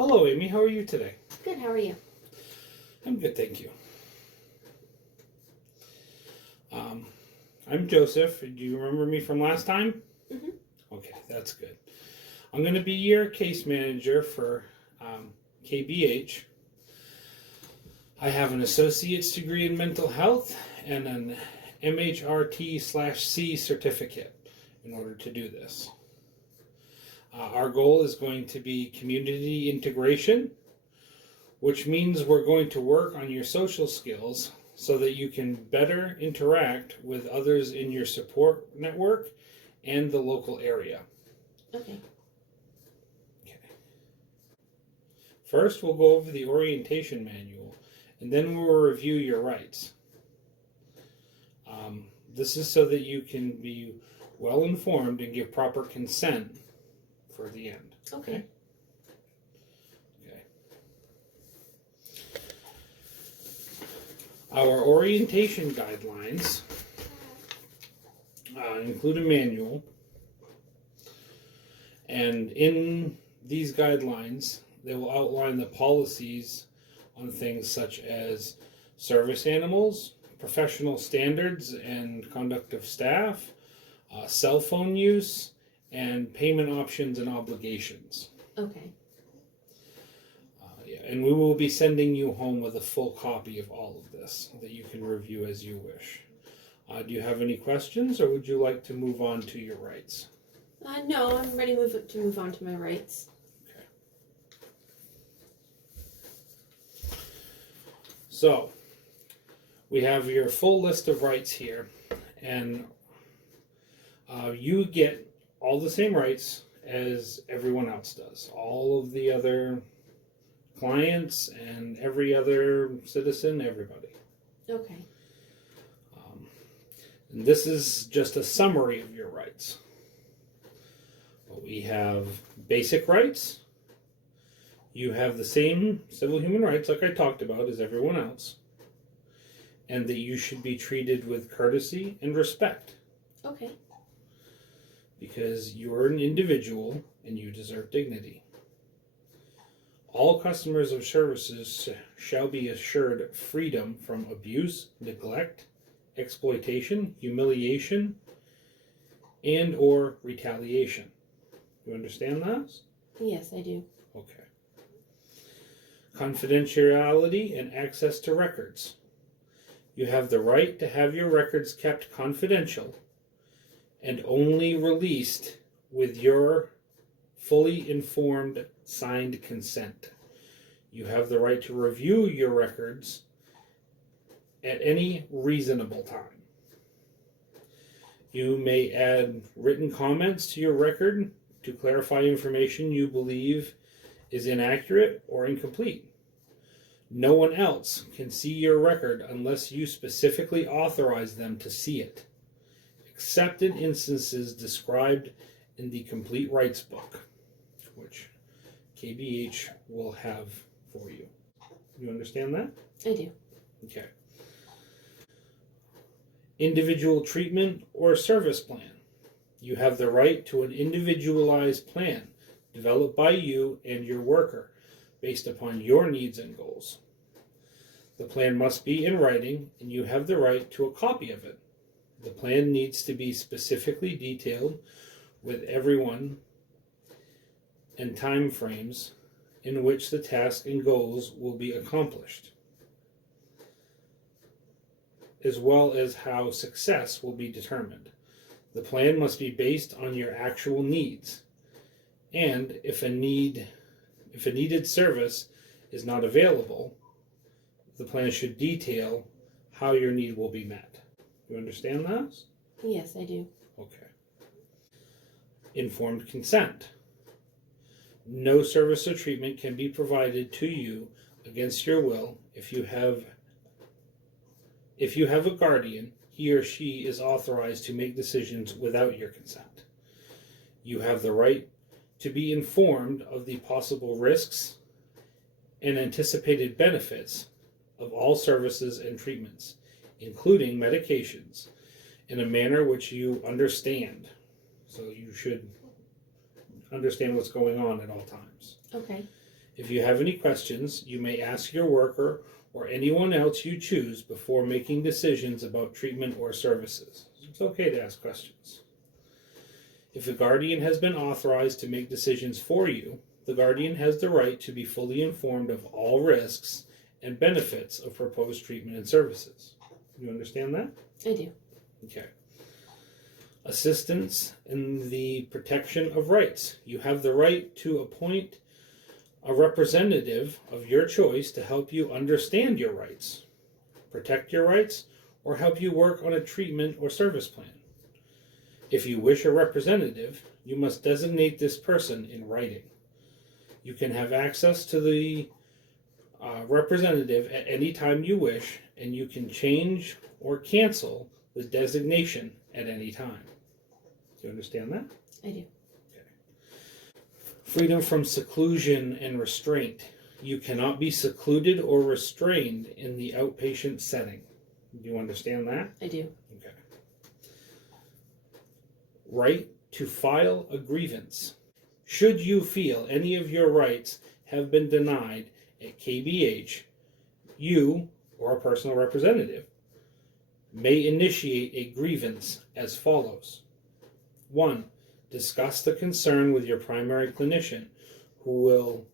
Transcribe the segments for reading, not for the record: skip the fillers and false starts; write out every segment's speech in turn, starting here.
Hello, Amy. How are you today? Good, how are you? I'm good, thank you. I'm Joseph. Do you remember me from last time? Mm-hmm. Okay, that's good. I'm going to be your case manager for KBH. I have an associate's degree in mental health and an MHRT/C certificate in order to do this. Our goal is going to be community integration, which means we're going to work on your social skills so that you can better interact with others in your support network and the local area. Okay. First, we'll go over the orientation manual, and then we'll review your rights. This is so that you can be well informed and give proper consent for the end. Okay. Our orientation guidelines include a manual, and in these guidelines, they will outline the policies on things such as service animals, professional standards and conduct of staff, cell phone use, and payment options and obligations. Okay. And we will be sending you home with a full copy of all of this that you can review as you wish. Do you have any questions, or would you like to move on to your rights? No, I'm ready to move on to my rights. Okay. So, we have your full list of rights here, and you get all the same rights as everyone else does. All of the other clients and every other citizen, everybody. Okay. And this is just a summary of your rights. But we have basic rights. You have the same civil human rights, like I talked about, as everyone else. And that you should be treated with courtesy and respect. Okay. Because you're an individual and you deserve dignity. All customers of services shall be assured freedom from abuse, neglect, exploitation, humiliation, and or retaliation. You understand that? Yes, I do. Okay. Confidentiality and access to records. You have the right to have your records kept confidential and only released with your fully informed signed consent. You have the right to review your records at any reasonable time. You may add written comments to your record to clarify information you believe is inaccurate or incomplete. No one else can see your record unless you specifically authorize them to see it, except in instances described in the Complete Rights Book, which KBH will have for you. You understand that? I do. Okay. Individual treatment or service plan. You have the right to an individualized plan developed by you and your worker based upon your needs and goals. The plan must be in writing, and you have the right to a copy of it. The plan needs to be specifically detailed with everyone and time frames in which the task and goals will be accomplished, as well as how success will be determined. The plan must be based on your actual needs, and if a needed service is not available, the plan should detail how your need will be met. You understand that? Yes, I do. Okay. Informed consent. No service or treatment can be provided to you against your will. If you have a guardian, he or she is authorized to make decisions without your consent. You have the right to be informed of the possible risks and anticipated benefits of all services and treatments, including medications, in a manner which you understand. So you should understand what's going on at all times. Okay. If you have any questions, you may ask your worker or anyone else you choose before making decisions about treatment or services. It's okay to ask questions. If a guardian has been authorized to make decisions for you, the guardian has the right to be fully informed of all risks and benefits of proposed treatment and services. You understand that? I do. Okay. Assistance in the protection of rights. You have the right to appoint a representative of your choice to help you understand your rights, protect your rights, or help you work on a treatment or service plan. If you wish a representative, you must designate this person in writing. You can have access to the representative at any time you wish, and you can change or cancel the designation at any time. Do you understand that? I do. Freedom from seclusion and restraint. You cannot be secluded or restrained in the outpatient setting. Do you understand that? I do. Okay. Right to file a grievance. Should you feel any of your rights have been denied at KBH, you, or a personal representative, may initiate a grievance as follows. 1. Discuss the concern with your primary clinician, who will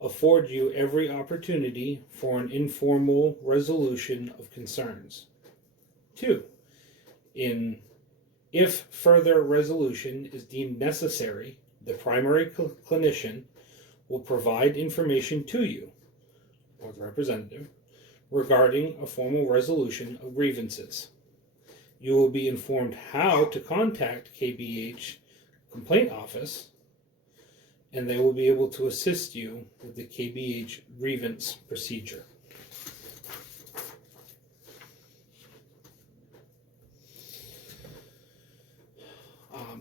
afford you every opportunity for an informal resolution of concerns. 2. If further resolution is deemed necessary, the primary clinician will provide information to you, or the representative, regarding a formal resolution of grievances. You will be informed how to contact KBH complaint office, and they will be able to assist you with the KBH grievance procedure.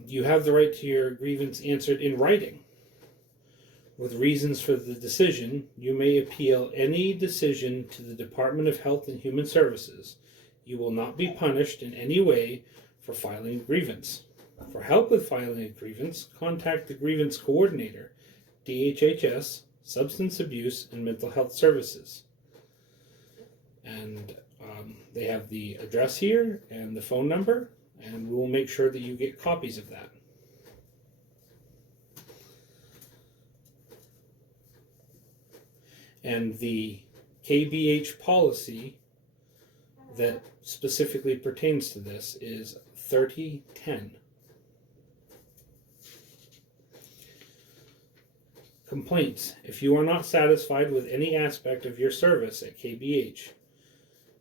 You have the right to your grievance answered in writing. With reasons for the decision, you may appeal any decision to the Department of Health and Human Services. You will not be punished in any way for filing a grievance. For help with filing a grievance, contact the grievance coordinator, DHHS, Substance Abuse and Mental Health Services. And they have the address here and the phone number, and we will make sure that you get copies of that. And the KBH policy that specifically pertains to this is 3010. Complaints. If you are not satisfied with any aspect of your service at KBH,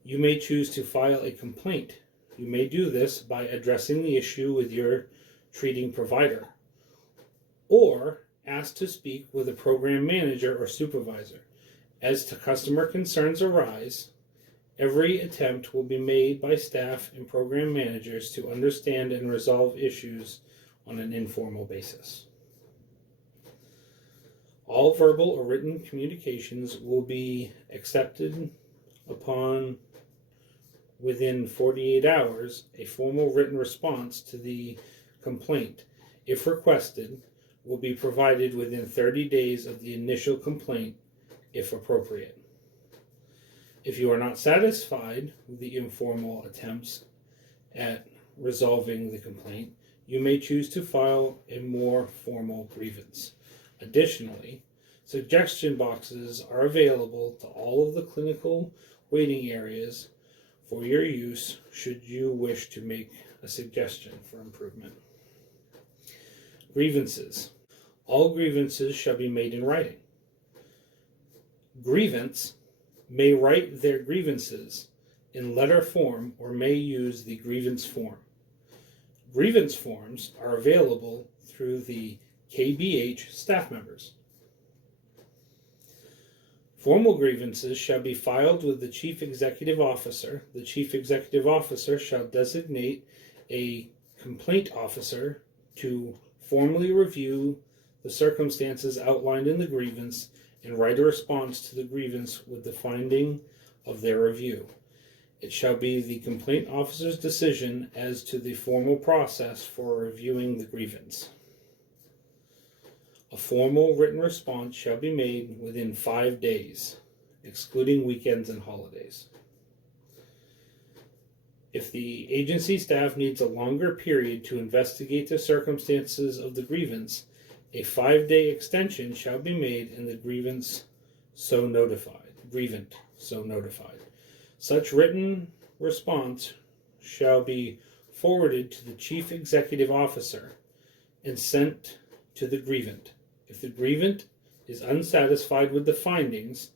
you may choose to file a complaint. You may do this by addressing the issue with your treating provider, or ask to speak with a program manager or supervisor. As to customer concerns arise, every attempt will be made by staff and program managers to understand and resolve issues on an informal basis. All verbal or written communications will be accepted upon within 48 hours. A formal written response to the complaint, if requested, will be provided within 30 days of the initial complaint, if appropriate. If you are not satisfied with the informal attempts at resolving the complaint, you may choose to file a more formal grievance. Additionally, suggestion boxes are available to all of the clinical waiting areas for your use should you wish to make a suggestion for improvement. Grievances. All grievances shall be made in writing. Grievance may write their grievances in letter form or may use the grievance form. Grievance forms are available through the KBH staff members. Formal grievances shall be filed with the Chief Executive Officer. The Chief Executive Officer shall designate a complaint officer to formally review the circumstances outlined in the grievance and write a response to the grievance with the finding of their review. It shall be the complaint officer's decision as to the formal process for reviewing the grievance. A formal written response shall be made within 5 days, excluding weekends and holidays. If the agency staff needs a longer period to investigate the circumstances of the grievance, a 5-day extension shall be made and the grievant so notified. Such written response shall be forwarded to the Chief Executive Officer and sent to the grievant. If the grievant is unsatisfied with the findings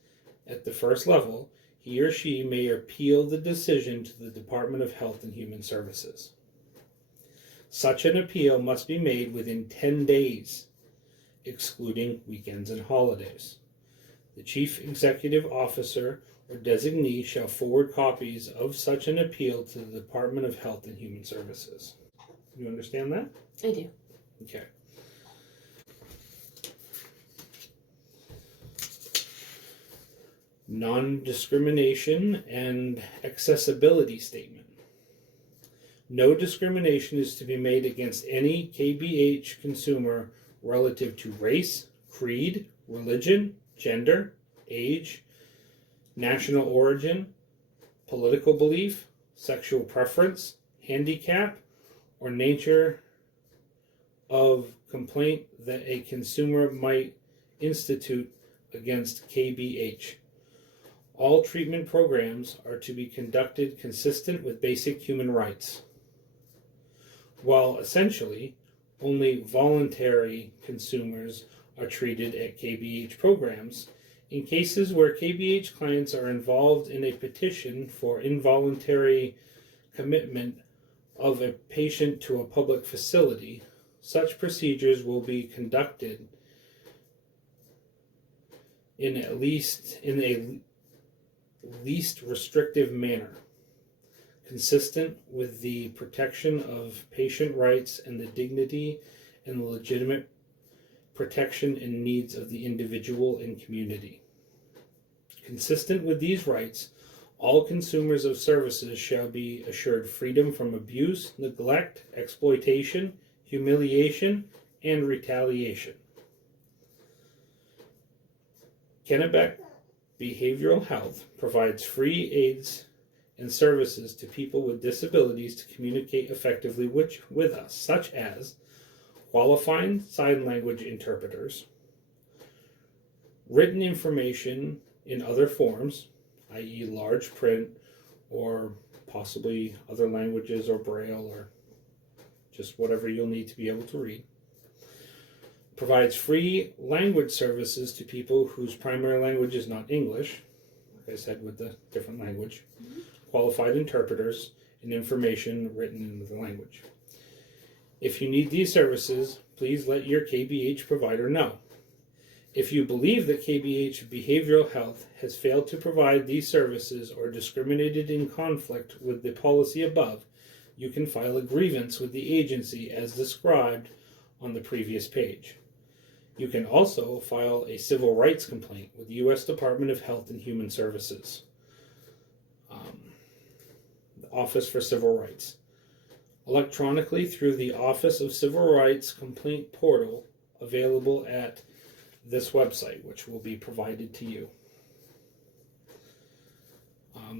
at the first level, he or she may appeal the decision to the Department of Health and Human Services. Such an appeal must be made within 10 days, excluding weekends and holidays. The Chief Executive Officer or designee shall forward copies of such an appeal to the Department of Health and Human Services. You understand that? I do. Okay. Non-discrimination and accessibility statement. No discrimination is to be made against any KBH consumer relative to race, creed, religion, gender, age, national origin, political belief, sexual preference, handicap, or nature of complaint that a consumer might institute against KBH. All treatment programs are to be conducted consistent with basic human rights. While essentially only voluntary consumers are treated at KBH programs, in cases where KBH clients are involved in a petition for involuntary commitment of a patient to a public facility, such procedures will be conducted in a least restrictive manner, consistent with the protection of patient rights and the dignity and the legitimate protection and needs of the individual and community. Consistent with these rights, all consumers of services shall be assured freedom from abuse, neglect, exploitation, humiliation, and retaliation. Kennebec Behavioral Health provides free aids and services to people with disabilities to communicate effectively with us, such as qualified sign language interpreters, written information in other forms, i.e. large print or possibly other languages or braille or just whatever you'll need to be able to read. Provides free language services to people whose primary language is not English, like I said, with the different language, qualified interpreters, and information written in the language. If you need these services, please let your KBH provider know. If you believe that KBH Behavioral Health has failed to provide these services or discriminated in conflict with the policy above, you can file a grievance with the agency as described on the previous page. You can also file a civil rights complaint with the U.S. Department of Health and Human Services, the Office for Civil Rights, electronically through the Office of Civil Rights complaint portal available at this website, which will be provided to you.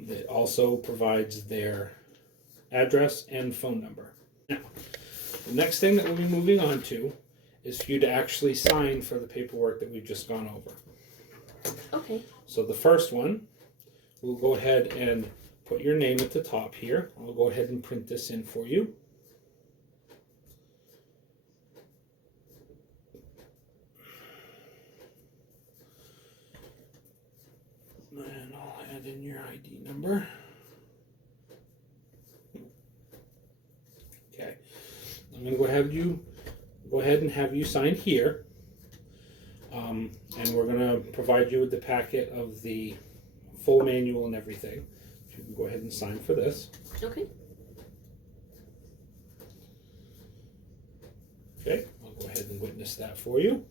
It also provides their address and phone number. Now, the next thing that we'll be moving on to is for you to actually sign for the paperwork that we've just gone over. Okay. So the first one, we'll go ahead and put your name at the top here. I'll go ahead and print this in for you. And I'll add in your ID number. Okay. I'm going to go ahead and have you sign here. And we're going to provide you with the packet of the full manual and everything. So you can go ahead and sign for this. Okay. Okay, I'll go ahead and witness that for you.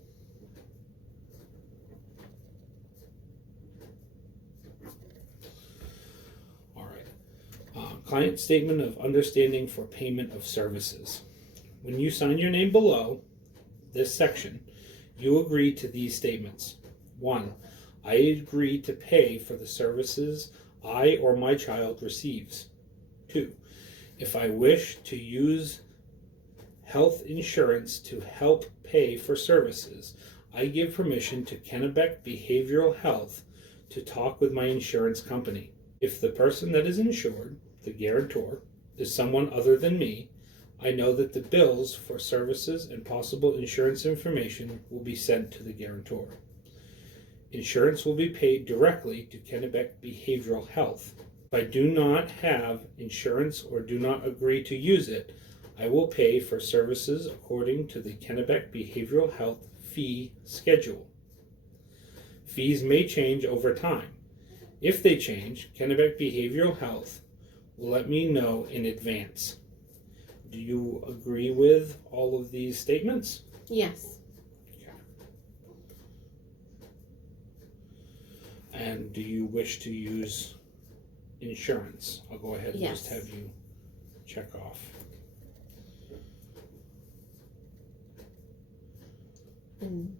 All right. Client statement of understanding for payment of services. When you sign your name below this section, you agree to these statements. 1. I agree to pay for the services I or my child receives. 2. If I wish to use health insurance to help pay for services, I give permission to Kennebec Behavioral Health to talk with my insurance company. If the person that is insured, the guarantor, is someone other than me, I know that the bills for services and possible insurance information will be sent to the guarantor. Insurance will be paid directly to Kennebec Behavioral Health. If I do not have insurance or do not agree to use it, I will pay for services according to the Kennebec Behavioral Health fee schedule. Fees may change over time. If they change, Kennebec Behavioral Health will let me know in advance. Do you agree with all of these statements? Yes. Okay. And do you wish to use insurance? I'll go ahead and Yes. just have you check off. And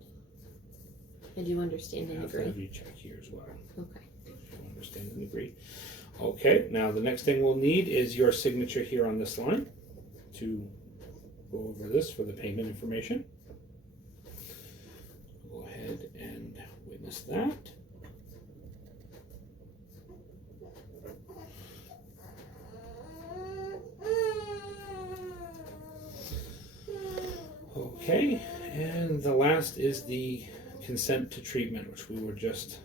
I do understand and I'll agree. have you check here as well. Okay. You understand and agree. Okay, now the next thing we'll need is your signature here on this line to go over this for the payment information. Go ahead and witness that. Okay, and the last is the consent to treatment, which we were just...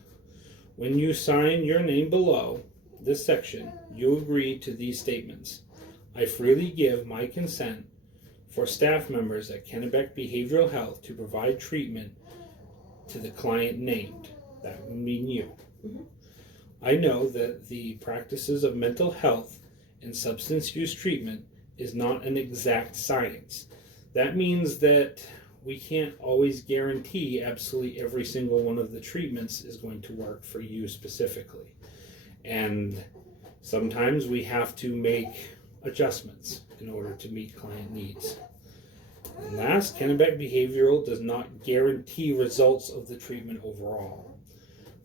When you sign your name below this section, you agree to these statements. I freely give my consent for staff members at Kennebec Behavioral Health to provide treatment to the client named. That would mean you. Mhm. I know that the practices of mental health and substance use treatment is not an exact science. That means that we can't always guarantee absolutely every single one of the treatments is going to work for you specifically. And sometimes we have to make adjustments in order to meet client needs. And last, Kennebec Behavioral does not guarantee results of the treatment overall.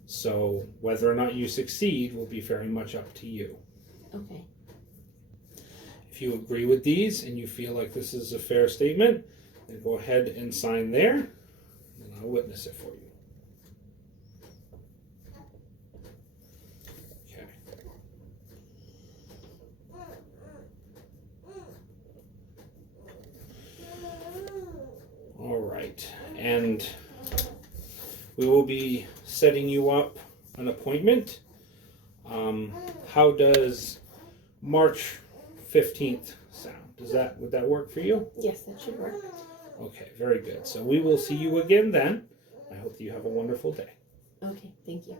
So whether or not you succeed will be very much up to you. Okay. If you agree with these and you feel like this is a fair statement, then go ahead and sign there, and I'll witness it for you. Okay. All right, and we will be setting you up an appointment. How does March 15th sound? Would that work for you? Yes, that should work. Okay, very good. So we will see you again then. I hope you have a wonderful day. Okay, thank you.